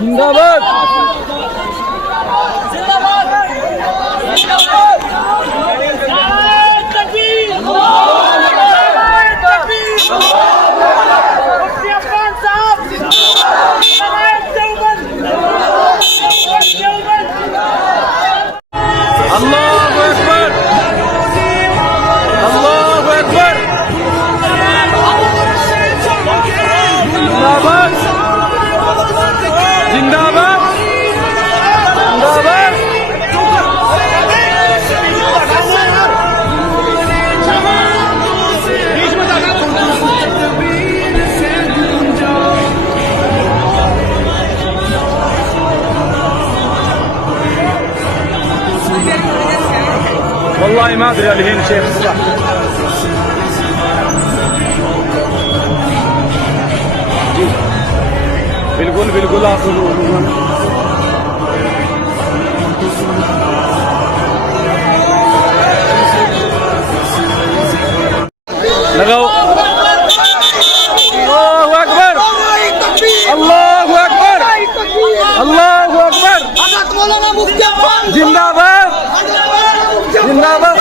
जिंदाबाद अल्लाहु अकबर अल्लाहु अकबर जिंदाबाद जिंदाबाद जिंदाबाद والله ما ادري الحين شيخ صح बिल्कुल बिल्कुल आप लगाओ अल्लाहु अकबर अल्लाहु अकबर अल्लाहु अकबर जिंदाबाद जिंदाबाद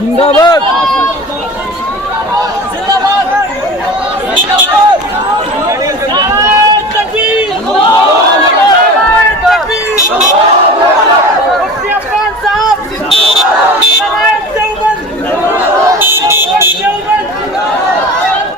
जिंदाबाद